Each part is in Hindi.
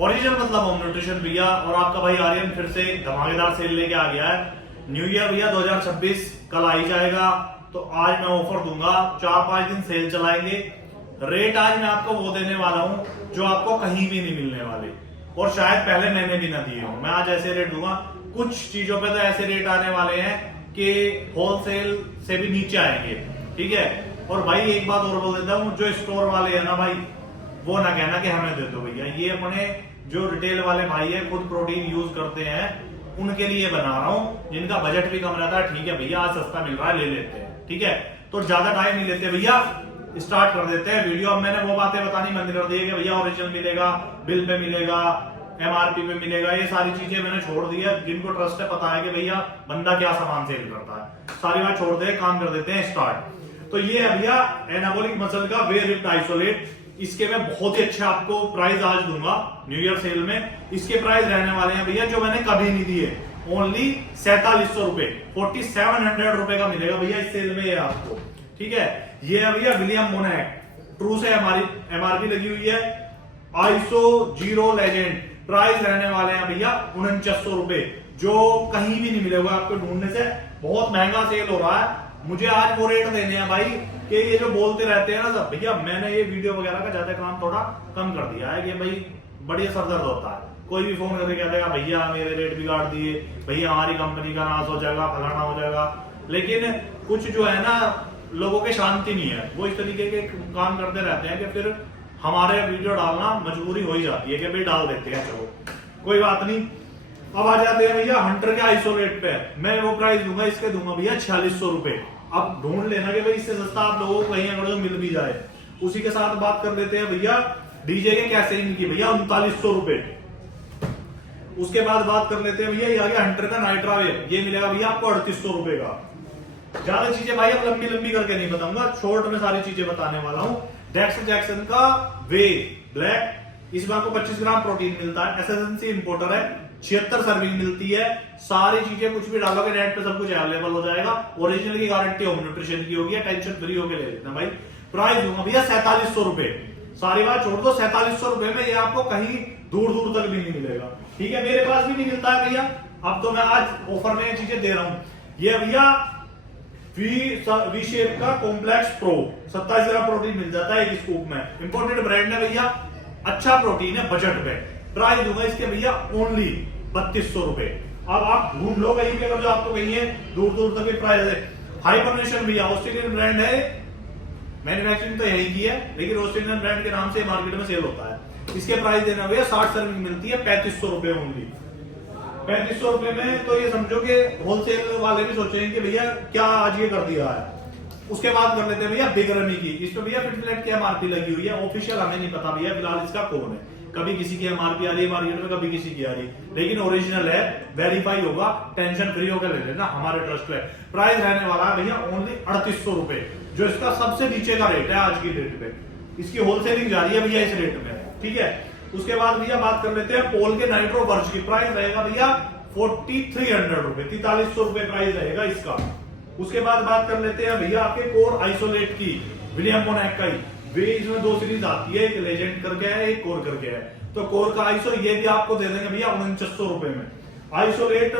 ओरिजिनल मतलब होम न्यूट्रिशन भैया। और आपका भाई आर्यन फिर से धमाकेदार सेल लेके आ गया है। न्यू ईयर भैया 2026 कल आ ही जाएगा, तो आज मैं ऑफर दूंगा, 4-5 दिन सेल चलाएंगे। रेट आज मैं आपको वो देने वाला हूं जो आपको कहीं भी नहीं मिलने वाले, और शायद पहले मैंने भी ना दिए हो। मैं आज ऐसे रेट दूंगा, कुछ चीजों पे तो ऐसे रेट आने वाले हैं कि होलसेल से भी नीचे आएंगे, ठीक है। और भाई एक बात और बोल देता हूँ, जो स्टोर वाले है ना भाई, वो ना कहना कि हमें दे दो भैया। ये अपने जो रिटेल वाले भाई है, खुद प्रोटीन यूज करते हैं, उनके लिए बना रहा हूँ। जिनका बजट भी कम रहता है, ठीक है भैया आज सस्ता मिल रहा है, ले लेते हैं, ठीक है। तो ज्यादा टाइम नहीं लेते भैया, स्टार्ट कर देते हैं वीडियो। अब मैंने वो बातें बतानी बंद कर दी है कि भैया ओरिजिनल मिलेगा, बिल पे मिलेगा, एमआरपी पे मिलेगा, ये सारी चीजें मैंने छोड़ दी है। जिनको ट्रस्ट है, पता है कि भैया बंदा क्या सामान सेल करता है, सारी बात छोड़ दे, काम कर देते हैं स्टार्ट। तो ये है भैया एनाबॉलिक मसल का वे रिप्ड आइसोलेट। इसके मैं बहुत ही अच्छे आपको प्राइस आज दूंगा न्यू ईयर सेल में। इसके प्राइस रहने वाले हैं भैया जो मैंने कभी नहीं दिए, ओनली 4700 रुपए, 4700 रुपए का मिलेगा भैया इस सेल में ये आपको, ठीक है। ये है भैया विलियम मोनेक, ट्रू से हमारी एमआरपी लगी हुई है, आइसो जीरो लेजेंड। प्राइस रहने वाले हैं भैया 4900 रुपए, जो कहीं भी नहीं मिलेगा आपको ढूंढने से। बहुत महंगा सेल हो रहा है, मुझे आज वो रेट देने हैं भाई कि ये जो बोलते रहते हैं ना सब भैया, मैंने ये वीडियो वगैरह का ज्यादा काम थोड़ा कम कर दिया है कि भाई बढ़िया सरदर्द होता है। कोई भी फोन करके कहता है भैया मेरे रेट बिगाड़ दिए, भैया हमारी कंपनी का नाश हो जाएगा, फलाना हो जाएगा। लेकिन कुछ जो है ना लोगों की शांति नहीं है, वो इस तरीके के काम करते रहते हैं कि फिर हमारे वीडियो डालना मजबूरी हो ही जाती है कि भाई डाल देते हैं, चलो कोई बात नहीं। अब आ जाते हैं भैया हंटर के आइसोलेट पे। मैं वो प्राइस दूंगा, इसके दूंगा भैया 4600 रुपए। अब ढूंढ लेना कि भाई इससे सस्ता आप लोगों को कहीं अगर तो मिल भी जाए। उसी के साथ बात कर लेते हैं भैया डीजे के कैसेइन की, भैया 3900 रुपए। उसके बाद बात कर लेते हैं भैया ये आ गया हंटर का नाइट्रा वेव, ये मिलेगा भैया आपको 3800 रुपए का। ज्यादा चीजें भाई अब लंबी लंबी करके नहीं बताऊंगा, शॉर्ट में सारी चीजें बताने वाला हूँ। डेक्स जैक्सन का वे ब्लैक, इसमें आपको 25 ग्राम प्रोटीन मिलता है, एसएसएनसी इंपोर्टर है, 76 सर्विंग मिलती है। सारी चीजें कुछ भी डालोगे नेट पे सब कुछ अवेलेबल हो जाएगा। ओरिजिनल की गारंटी होम न्यूट्रिशन की होगी, टेंशन फ्री होकर ले लेना भाई। प्राइस दूंगा भैया 4700 रुपए, सारी बात छोड़ दो। 4700 रुपए में ये आपको कहीं दूर दूर तक भी नहीं मिलेगा, ठीक है। मेरे पास भी नहीं मिलता है भैया, अब तो मैं आज ऑफर में ये चीजें दे रहा हूं। ये भैया वी शेप का कॉम्प्लेक्स प्रो 27 ग्राम प्रोटीन मिल जाता है एक स्कूप में, इंपोर्टेड ब्रांड है भैया, अच्छा प्रोटीन है बजट पे। प्राइस दूंगा इसके भैया ओनली 3200 रुपए। अब आप ढूंढ लो कहीं पे, अगर जो आपको कहीं दूर दूर तक प्राइस है। हाइपरनेशन भैया ऑस्ट्रेलियन ब्रांड है, मैन्युफैक्चरिंग तो यही की है, लेकिन ऑस्ट्रेलियन ब्रांड के नाम से मार्केट में सेल होता है। इसके प्राइस देना भैया 60 सर्विंग मिलती है, 3500 रुपए ओनली। 3500 रुपए में तो ये समझो कि होलसेल वाले भी सोचेंगे कि भैया क्या आज ये कर दिया है। उसके बाद कर लेते हैं भैया बिग रमी की। इस पे भैया फिटनेट की एमआरपी लगी हुई है, ऑफिशियल हमें नहीं पता भैया फिलहाल इसका कौन है। कभी किसी की एमआरपी आ रही है मार्केट में, कभी किसी की आ रही है, लेकिन ओरिजिनल है, वेरीफाई होगा, टेंशन फ्री होकर ले लेना, हमारे ट्रस्ट है। प्राइस रहने वाला है भैया ओनली 3800 रुपए, जो इसका सबसे नीचे का रेट है आज की डेट पे। इसकी होलसेलिंग जा रही है भैया इस रेट में, ठीक है। उसके बाद भैया बात कर लेते हैं पोल के नाइट्रो वर्ज की। प्राइस रहेगा भैया 4300 रुपए, 4300 रुपए प्राइस रहेगा इसका। उसके बाद बात कर लेते हैं भैया आपके कोर आइसोलेट की, विलियम मोनेक का ही। वे इसमें 2 सीरीज आती है, एक लेजेंड करके है, एक कोर करके है। तो कोर का आइसो ये भी आपको दे देंगे भैया 4900 रुपए में। आइसोलेट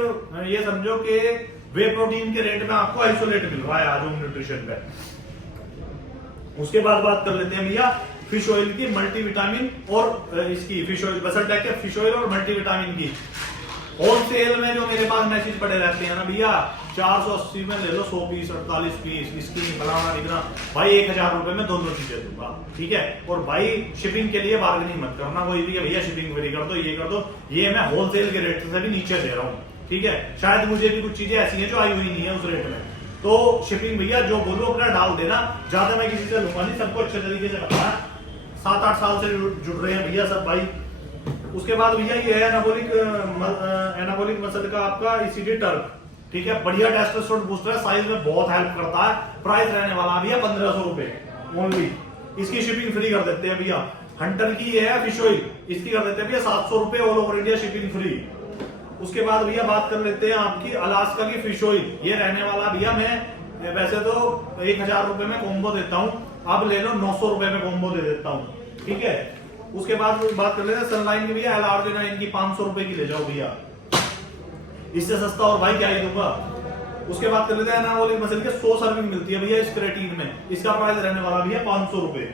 ये समझो कि वे प्रोटीन के रेट में आपको आइसोलेट मिल रहा है आज होम न्यूट्रिशन पे। उसके बाद बात कर लेते हैं भैया फिश ऑयल की, मल्टीविटामिन और इसकी फिश ऑयल, बसरटेक के फिश ऑयल और मल्टीविटामिन की। होलसेल में जो मेरे पास मैसेज पड़े रहते हैं ना भैया, 480 में ले लो 100 पीस, 48 पीस, इसकी फलाना निकला भाई, 1000 रुपए में दोनों चीजें दूंगा, ठीक है। और भाई शिपिंग के लिए बार्गेनिंग मत करना कोई भी, भैया शिपिंग फ्री कर दो, ये कर दो। ये मैं होलसेल के रेट से भी नीचे दे रहा हूँ, ठीक है। शायद मुझे भी कुछ चीजें ऐसी हैं जो आई हुई नहीं है उस रेट में, तो शिपिंग भैया जो बोलो अपना डाल देना, ज्यादा मैं किसी से लूंगा नहीं, सबको अच्छे तरीके से करना है। 7-8 साल से जुड़ रहे हैं भैया सब भाई। उसके बाद भैया ये है एनाबॉलिक मसल का आपका ईसीडी टर्क, ठीक है, बढ़िया टेस्टोस्टेरोन बूस्टर है, साइज में बहुत हेल्प करता है। प्राइस रहने वाला भैया 1500 रुपए ओनली। इसकी शिपिंग फ्री कर देते हैं भैया। हंटर की ये है फिश ऑयल, इसकी कर देते हैं भैया 700 रुपए, all over India shipping free. उसके बाद भैया बात कर लेते हैं आपकी अलास्का की फिश ऑयल। ये रहने वाला भैया, मैं वैसे तो 1000 रुपए में कॉम्बो देता हूँ, अब ले लो 900 रुपए में कॉम्बो दे देता हूँ, ठीक है। उसके बाद बात कर लेते हैं सनलाइन की भैया, LRJ9 की 500 रुपए की ले जाओ भैया, इससे सस्ता और भाई क्या ही दूंगा। उसके बाद कर लेते हैं एनाबॉलिक मसल के 100 सर्विंग मिलती है भैया इस क्रेटीन में, इसका प्राइस रहने वाला भैया 500 रुपए।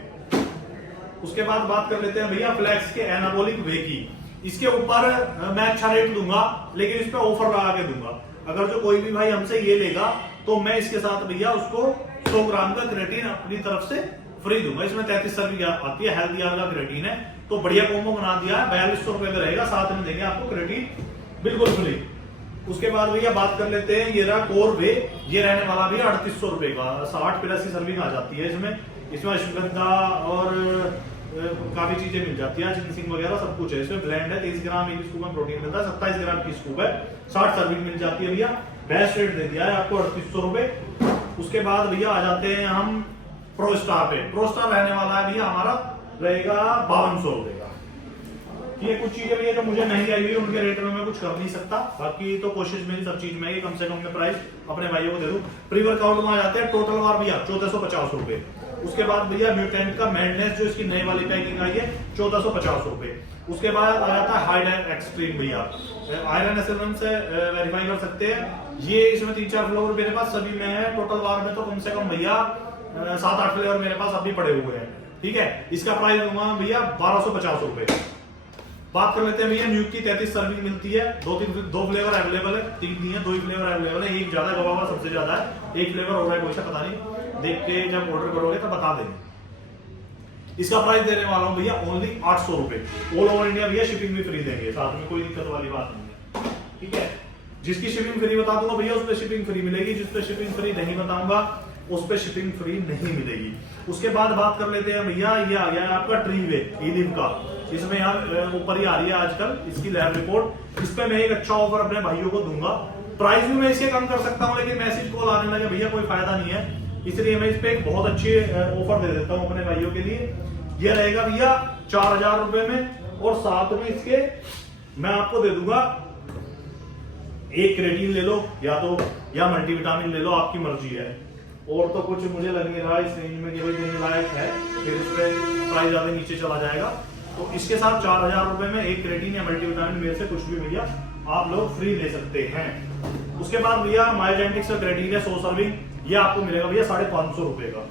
उसके बाद बात कर लेते हैं भैया फ्लैक्स के एनाबॉलिक वे की, इसके ऊपर मैं अच्छा रेट दूंगा लेकिन इस पे ऑफर लगा के दूंगा। अगर जो कोई भी भाई हमसे ये लेगा तो मैं इसके साथ भैया उसको 100 ग्राम का क्रेटीन अपनी तरफ से फ्री दूंगा। इसमें 33 सर्विंग आती है, हेल्थ यार का क्रेटीन है, तो बढ़िया कॉम्बो बना दिया है, 4200 रुपए में रहेगा, साथ में देंगे आपको क्रेटीन बिल्कुल फ्री। उसके बाद भैया बात कर लेते हैं ये रहा कोर वे, ये रहने वाला भी 3800 रुपए का, 60 प्लस की सर्विंग आ जाती है इसमें अश्वगंधा और काफी चीजें मिल जाती है, जिनसिंग वगैरह सब कुछ है इसमें, ब्लेंड है, 23 ग्राम एक स्कूप में प्रोटीन मिलता है, 27 ग्राम की स्कूप है, 60 सर्विंग मिल जाती है भैया, बेस्ट रेट दे दिया है आपको 3800 रुपए। उसके बाद भैया आ जाते हैं हम प्रो स्टार पे, प्रो स्टार रहने वाला है भैया हमारा रहेगा 5200 रुपए का। ये कुछ चीजें भैया जो मुझे नहीं आई हुई उनके रेट में मैं कुछ कर नहीं सकता, बाकी तो कोशिश मेरी सब चीज में है कम से कम में प्राइस अपने भाइयों को दे दूं। प्री वर्कआउट में आ जाते हैं टोटल वार भैया 1450 रुपए। उसके बाद भैया म्यूटेंट का मैडनेस जो इसकी नई वाली पैकिंग आई है 1450 रुपए। उसके बाद आ जाता है हाइड एक्सट्रीम भैया, आयरन एसेलेंस से वेरीफाई कर सकते हैं, ये इसमें 3-4 फ्लेवर मेरे पास सभी में है, टोटल वार में तो कम से कम भैया 7-8 फ्लेवर मेरे पास अभी पड़े हुए हैं, ठीक है। इसका प्राइस दूंगा भैया 1250 रुपए। बात कर लेते हैं भैया न्यूक की 33 सर्विंग मिलती है, दो फ्लेवर अवेलेबल है, 3 नहीं है, 2 ही फ्लेवर अवेलेबल है, एक ज्यादा गवा हुआ सबसे ज्यादा है, एक फ्लेवर हो रहा है कोई सा पता नहीं, देख के जब ऑर्डर करोगे तो बता देंगे। इसका प्राइस देने वाला हूं भैया ओनली 800 रुपए, ऑल ओवर इंडिया भैया शिपिंग भी फ्री देंगे, साथ में कोई दिक्कत वाली बात नहीं है, ठीक है। जिसकी शिपिंग फ्री बता दूंगा भैया उस पर शिपिंग फ्री मिलेगी, जिस पे शिपिंग फ्री नहीं बताऊंगा उस पे शिपिंग फ्री नहीं मिलेगी। उसके बाद बात कर लेते हैं भैया, ये आ गया है आपका ट्री वे इलिव का, इसमें यार ऊपर ही आ रही है आजकल इसकी लैब रिपोर्ट, इस पे मैं एक अच्छा ऑफर अपने भाइयों को दूंगा, प्राइस भी मैं इसके कम कर सकता हूं लेकिन मैसेज कॉल आने लगे भैया कोई फायदा नहीं है, इसलिए मैं इस पे एक बहुत अच्छी ऑफर दे देता हूं अपने भाइयों के लिए। ये रहेगा भैया 4000 रुपए में, और साथ में इसके मैं आपको दे दूंगा एक क्रेटीन ले लो या मल्टीविटामिन ले लो, आपकी मर्जी है, और तो कुछ मुझे लग नहीं रहा इस रेंज में केवल देने लायक है, फिर इस पे प्राइस ज्यादा नीचे चला जाएगा। तो इसके साथ 4000 रुपए में एक क्रेटीन या मल्टीविटामिन में से कुछ भी भैया आप लोग फ्री ले सकते हैं। उसके बाद भैया मायोजेनेटिक्स का क्रेटीन है 100 सर्विंग, ये आपको मिलेगा भैया 550 रुपए का।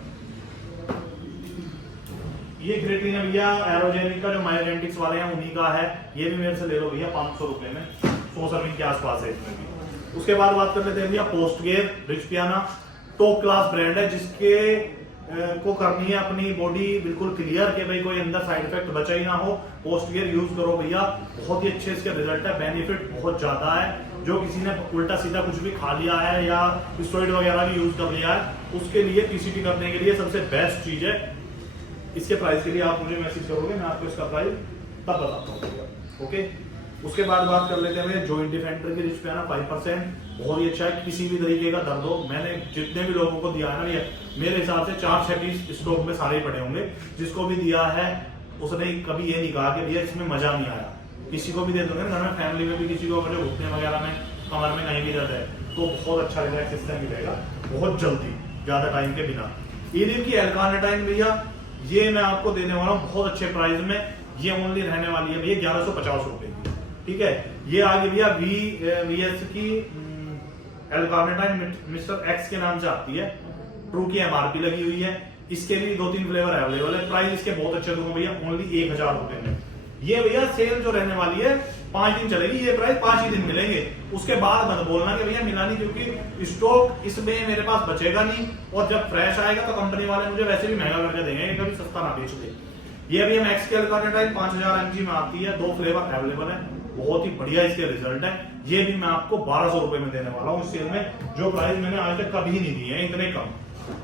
ये क्रेटीन है भैया एरोजेनिक का, जो मायोजेनेटिक्स वाले हैं उन्हीं का है, ये भी मेरे से ले लो भैया 500 रुपए में, 100 सर्विंग के आसपास है इसमें भी। उसके बाद बात कर लेते हैं भैया पोस्ट गेयर रिच पियाना, टॉप क्लास ब्रांड है, जिसके को करनी है अपनी बॉडी बिल्कुल क्लियर कि भाई कोई अंदर साइड इफेक्ट बचा ही ना हो, पोस्ट गियर यूज करो भैया, बहुत ही अच्छे इसके रिजल्ट है, बेनिफिट बहुत ज्यादा है। जो किसी ने उल्टा सीधा कुछ भी खा लिया है या स्टेरॉइड वगैरह भी यूज कर लिया है उसके लिए पीसीटी करने के लिए सबसे बेस्ट चीज है। इसके प्राइस के लिए आप मुझे मैसेज करोगे, मैं आपको इसका प्राइस तब बताता हूँ, ओके। उसके बाद बात कर लेते हैं जॉइंट डिफेंडर की रिच पियाना 5%, बहुत ही अच्छा है, किसी भी तरीके का दर्द हो, मैंने जितने भी लोगों को दिया है ना, ये मेरे हिसाब से 4-6 पीस स्टॉक में सारे पड़े होंगे, जिसको भी दिया है उसने कभी ये नहीं कहा कि भैया इसमें मजा नहीं आया। किसी को भी दे दोगे घर में, फैमिली में भी किसी को मुझे घुटने वगैरह में कमर में कहीं भी दर्द है तो बहुत अच्छा रिलैक्स सिस्टम मिलेगा, बहुत जल्दी, ज्यादा टाइम के बिना। इलिव की एल्कानेटाइन भैया ये मैं आपको देने वाला हूँ बहुत अच्छे प्राइस में, ये ओनली रहने वाली है भैया 1150 रुपए की, ठीक है। ये आगे भैया VS की एल्कानेटाइन मिस्टर एक्स के नाम से आती है, ट्रू की MRP लगी हुई है, इसके लिए 2-3 फ्लेवर अवेलेबल है, प्राइस इसके बहुत अच्छे दूंगा भैया ओनली 1000 रुपए में। ये भैया सेल जो रहने वाली है 5 दिन चलेगी, ये प्राइस 5 ही दिन मिलेंगे, उसके बाद मत बोलना कि भैया मिला नहीं, क्योंकि स्टॉक इसमें मेरे पास बचेगा नहीं, और जब फ्रेश आएगा तो कंपनी वाले मुझे वैसे भी महंगा करके देंगे, कभी सस्ता ना बेच दे। ये भी मैक्स की एल्कानेटाइन 5000 mg में आती है, 2 फ्लेवर अवेलेबल है, बहुत ही बढ़िया इसके रिजल्ट है। ये भी मैं आपको 1200 रुपए में देने वाला हूँ इस सेल में, जो प्राइस मैंने आज तक कभी नहीं दी है इतने कम।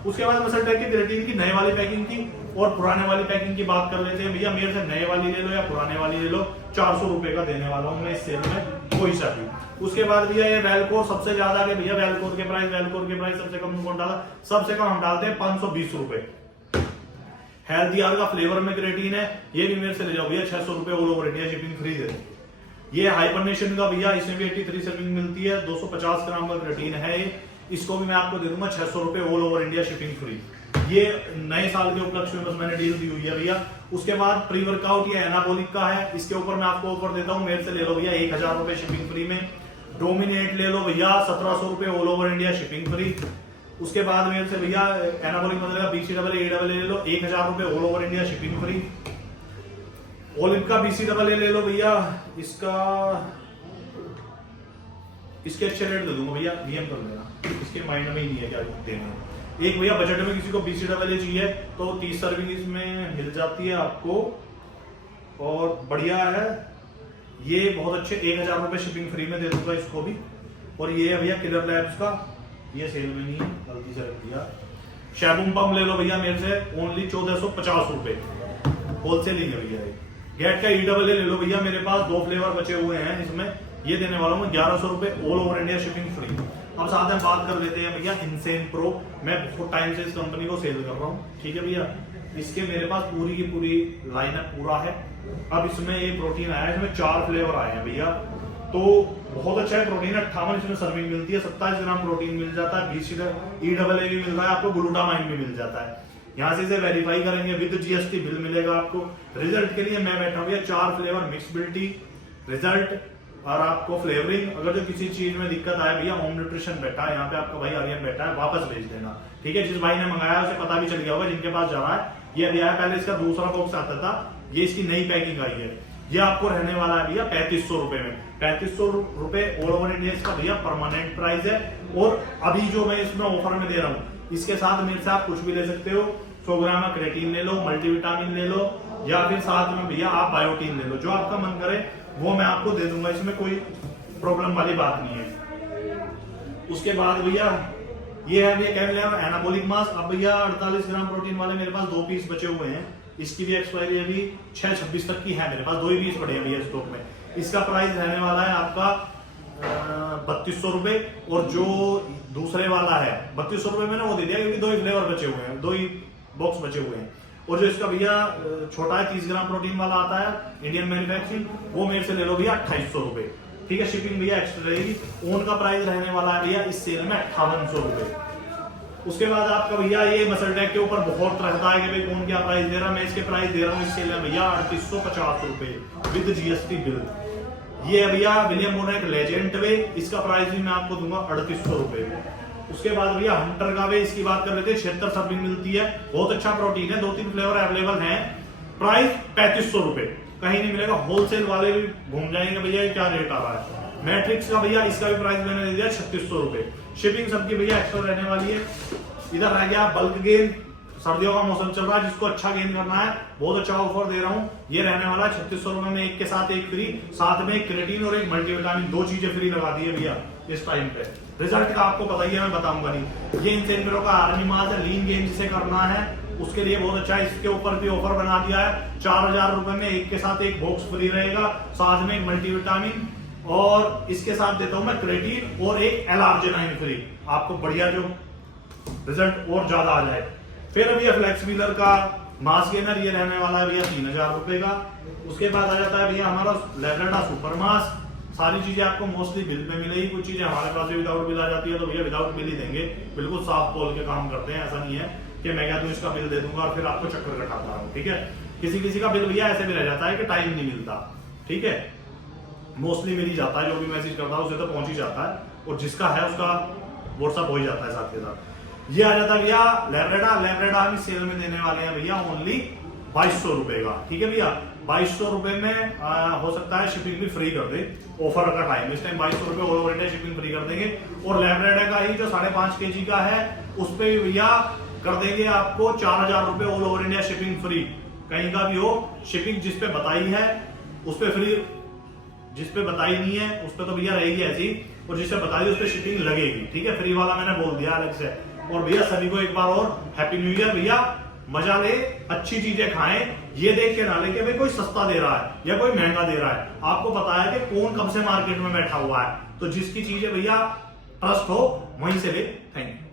उसके बाद मसलटेक की क्रेटीन की नए वाली पैकिंग की और पुराने वाली पैकिंग की बात कर लेते हैं भैया, मेरे से नए वाली ले लो या पुराने वाली ले लो, 400 रुपए का देने वाला हूँ मैं इस सेल में, कोई सा भी। उसके बाद भैया ये वेलकोर सबसे ज्यादा के भैया, वेलकोर के प्राइस सबसे कम कौन डाला, सबसे कम हम डालते हैं 520 रुपए। हेल्थ यार का फ्लेवर में क्रेटीन है, ये भी मेरे से ले जाओ भैया 600 रुपए, all over India shipping free दे देंगे। ये हाइपरनेशन का भैया, इसमें भी 83 सर्विंग मिलती है, 250 ग्राम का क्रेटीन है, इसको भी मैं आपको दे दूंगा 600 रुपए, all over India shipping free. ये नए साल के उपलक्ष्य में बस मैंने डील दी हुई है भैया। उसके बाद प्री वर्कआउट ये एनाबॉलिक का है, इसके ऊपर मैं आपको ऑफर देता हूँ, मेरे से ले लो भैया 1000 रुपए शिपिंग फ्री में। डोमिनेट ले लो भैया 1700 रुपए all over India shipping free. उसके बाद मेरे से भैया एनाबॉलिक मतलब BCAA ले लो 1000 रुपए all over India shipping free. Olive का BCAA ले लो भैया, इसके अच्छे रेट दे दूंगा भैया, डीएम कर लेना, इसके माइंड में ही नहीं है क्या देना। एक भैया बजट में किसी को BCAA चाहिए तो 30 सर्विंग में मिल जाती है आपको, और बढ़िया है ये, बहुत अच्छे 1000 रुपए शिपिंग फ्री में दे दूंगा इसको भी। और ये है भैया किलर लैब्स का, ये सेल में नहीं है, गलती से रख दिया। शैबूम पम्प ले लो भैया मेरे से ओनली 1450 रुपए, होलसेल ही है भैया। गेट का EAA ले लो भैया, मेरे पास 2 फ्लेवर बचे हुए हैं इसमें, ये देने वाला हूँ 1100 रुपए all over India shipping free. अब साथ में बात कर लेते हैं भैया इनसेन प्रो, मैं बहुत टाइम से इस कंपनी को सेल कर रहा हूँ, ठीक है भैया। इसके मेरे पास पूरी की पूरी लाइनअप पूरा है। अब इसमें ये प्रोटीन आया है, इसमें 4 फ्लेवर आए हैं भैया, तो बहुत अच्छा है प्रोटीन। 58 इसमें सर्विंग मिलती है, 27 ग्राम प्रोटीन मिल जाता है, BCAA भी मिल रहा है आपको, ग्लूटामाइन भी मिल जाता है। यहाँ से इसे वेरीफाई करेंगे, विद GST बिल मिलेगा आपको। रिजल्ट के लिए मैं बैठा हूँ भैया 4 फ्लेवर मिक्सबिलिटी रिजल्ट और आपको फ्लेवरिंग। अगर जो किसी चीज में दिक्कत आए भैया, होम न्यूट्रिशन बैठा है यहाँ पे, आपका भाई आर्यन बैठा है, वापस भेज देना, ठीक है। जिस भाई ने मंगाया उसे पता भी चल गया होगा, जिनके पास जा रहा है। ये अभी आया, पहले इसका दूसरा बॉक्स आता था, ये इसकी नई पैकिंग आई है। ये आपको रहने वाला है भैया 3500 रुपए में, 3500 रुपए ऑल ओवर इंडिया इसका भैया परमानेंट प्राइस है। और अभी जो मैं इसमें ऑफर में दे रहा हूँ, इसके साथ मेरे से आप कुछ भी ले सकते हो। 100 ग्राम का क्रेटीन ले लो, मल्टीविटामिन ले लो, या फिर साथ में भैया आप बायोटीन ले लो, जो आपका मन करे वो मैं आपको दे दूंगा, इसमें कोई प्रॉब्लम वाली बात नहीं है। उसके बाद भैया ये है भैया कैमलियर एनाबॉलिक मास्क। अब भैया 48 ग्राम प्रोटीन वाले मेरे पास 2 पीस बचे हुए हैं, इसकी भी एक्सपायरी अभी 6/26 तक की है, मेरे पास 2 ही पीस पड़े हैं भैया स्टॉक में। इसका प्राइस रहने वाला है आपका 3200 रुपए, और जो दूसरे वाला है 3200 रुपए मैंने वो दे दिया क्योंकि 2 ही फ्लेवर बचे हुए हैं, 2 ही बॉक्स बचे हुए हैं। और जो इसका भैया छोटा है 30 ग्राम प्रोटीन वाला आता है इंडियन मैन्युफैक्चरिंग, वो मेरे से ले लो भैया 2800 रुपए, ठीक है। शिपिंग भैया एक्स्ट्रा रहेगी। ओन का प्राइस रहने वाला है भैया इस सेल में 5800 रुपए। उसके बाद आपका भैया ये मसल टैग के ऊपर बहुत रहता है कि भाई कौन क्या प्राइस दे रहा है, मैं इसके प्राइस दे रहा हूँ इस सेल में भैया 3850 रुपए विद GST बिल। ये भैया विलियम बोनेट लेजेंड वे, इसका प्राइस भी मैं आपको दूंगा 3800 रुपए। उसके बाद भैया हंटर का वे, इसकी बात कर लेते हैं, 76 सर्विंग मिलती है, बहुत अच्छा प्रोटीन है, 2-3 फ्लेवर अवेलेबल हैं, प्राइस 3500 रुपए, कहीं नहीं मिलेगा। होलसेल वाले भी घूम जाएंगे भैया क्या रेट आ रहा है। मैट्रिक्स का भैया इसका भी प्राइस मैंने दे दिया 3600 रुपए, शिपिंग सबकी भैया एक्स्ट्रा रहने वाली है। इधर रह गया बल्क गेन, सर्दियों का मौसम चल रहा है, जिसको अच्छा गेन करना है बहुत अच्छा ऑफर दे रहा हूँ, ये रहने वाला है 3600 रुपए में, एक के साथ एक फ्री, साथ में एक क्रेटीन और एक मल्टीविटामिन, 2 चीजें फ्री लगा दी है भैया इस टाइम पे। रिजल्ट का आपको पता ही है, मैं बताऊंगा नहीं। ये इनसेन प्रो का आर्मी मास है, लीन गेन जिसे करना है उसके लिए बहुत अच्छा है। इसके ऊपर भी ऑफर बना दिया है, 4000 रुपए में एक के साथ एक बॉक्स फ्री रहेगा, साथ में एक मल्टीविटामिन, और इसके साथ देता हूं मैं क्रेटीन और एक L-arginine फ्री, आपको बढ़िया जो रिजल्ट और ज्यादा आ जाए। फिर अभी फ्लेक्स व्हीलर का मास गेनर, ये रहने वाला है भैया 3000 रुपए का। उसके बाद आ जाता है भैया हमारा लेब्राडा सुपर मास, सारी चीजें आपको मोस्टली बिल में मिलेगी, कुछ चीजें हमारे पास विदाउट बिल आ जाती है, तो भैया विदाउट बिल ही देंगे, बिल्कुल साफ तौल के काम करते हैं, ऐसा नहीं है कि मैं क्या दूं इसका बिल दे दूंगा और फिर आपको चक्कर कटाता हूं, ठीक है। किसी का बिल भैया ऐसे भी रह जाता है कि टाइम नहीं मिलता, ठीक है, मोस्टली मिल ही जाता है, जो भी मैसेज करता है उसे तो पहुंच ही जाता है, और जिसका है उसका व्हाट्सअप हो ही जाता है साथ के साथ। ये आ जाता है भैया लेब्राडा हम इस सेल में देने वाले हैं भैया ओनली 2200 रुपए का, ठीक है भैया। 2200 रुपए में हो सकता है शिपिंग भी फ्री कर दे, ऑफर का टाइम इस टाइम 2200 रुपए all over India shipping free कर देंगे। और लेब्राडा का ही जो 5.5 kg का है उस पे भी भैया कर देंगे आपको 4000 रुपए all over India shipping free, कहीं का भी हो शिपिंग जिस पे बताई है उस पे फ्री, जिस पे बताई नहीं है उस पे तो भैया रहेगी ऐसी, और जिससे बताई उस पे शिपिंग लगेगी, ठीक है। फ्री वाला मैंने बोल दिया अलग से। और भैया सभी को एक बार और हैप्पी न्यू ईयर भैया, मजा ले, अच्छी चीजें खाएं, ये देख के ना ले कि भाई कोई सस्ता दे रहा है या कोई महंगा दे रहा है, आपको पता है कि कौन कब से मार्केट में बैठा हुआ है, तो जिसकी चीजें भैया ट्रस्ट हो वहीं से ले। Thank you.